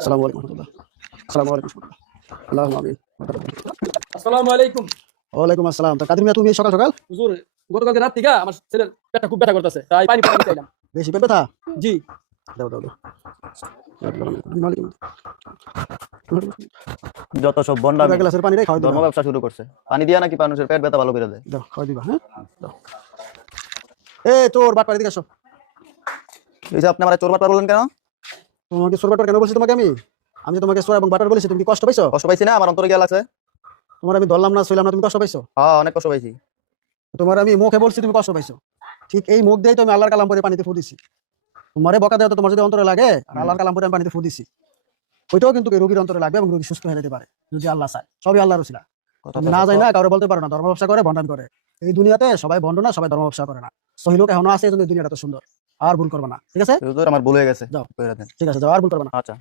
আসসালামু আলাইকুম রহমতুল্লাহ। আসসালামু আলাইকুম আল্লাহুম্মা আমিন। আসসালামু আলাইকুম। ওয়ালাইকুম আসসালাম। তো কাদের মিয়া তুমি সকাল সকাল হুজুর, গতকালকে রাত থেকে আমার ছেলের পেটটা খুব ব্যথা করতেছে, তাই পানি পানি চাইলাম। বেশি পেট ব্যথা? জি। দাও দাও দাও। যত সব বন্ডামি গ্লাসের পানি রে খাওয়াই ধর্ম দিবা। ব্যবসা শুরু করছে। পানি দিয়া নাকি মানুষের পেট ব্যথা ভালো করে দেয়। দাও খাওয়াই দিবা, হ্যাঁ দাও। এ চোর বাটপাড়ি দিকে আসো। এই যে আপনি আমার চোর বাটপার বললেন কেন? তোমাকে চোর বাটপার কেন বলছি তোমাকে আমি? আমি যে তোমাকে চোর এবং বাটপার বলেছি, তুমি কি কষ্ট পাইছো? কষ্ট পাইছি না, আমার অন্তরে গিয়া লাগছে। তোমার আমি ধরলাম না, ছইলাম না, তুমি কষ্ট পাইছো? হ্যাঁ, অনেক কষ্ট পাইছি। তোমার আমি মুখে বলছি তুমি কষ্ট পাইছো, ঠিক এই মুখ দিয়েই তো আমি আল্লাহর কালাম পড়ে পানিতে ফু দিছি। তোমারে বকা দেওয়া তো তোমার যদি অন্তরে লাগে, আর আল্লাহর কালাম পড়ে আমি পানিতে ফু দিছি, ওইটাও কিন্তু রোগীর অন্তরে লাগবে এবং রোগী সুস্থ হয়ে যেতে পারে যদি আল্লাহ চায়। সবই আল্লাহর উসিলা। তুমি না যাই না কাউরে বলতে পারো না ধর্ম ব্যবসা করে, ভণ্ডামি করে। এই দুনিয়াতে সবাই ভণ্ড না, সবাই ধর্ম ব্যবসা করে না। সহি লোক এখনো আছে, এই জন্য এই দুনিয়াটা তো সুন্দর। আর ভুল করবে না, ঠিক আছে? হুজুর, আমার ভুল হয়ে গেছে। যাও। কইরা দেন। ঠিক আছে, যাও, আর ভুল করবে না। আচ্ছা।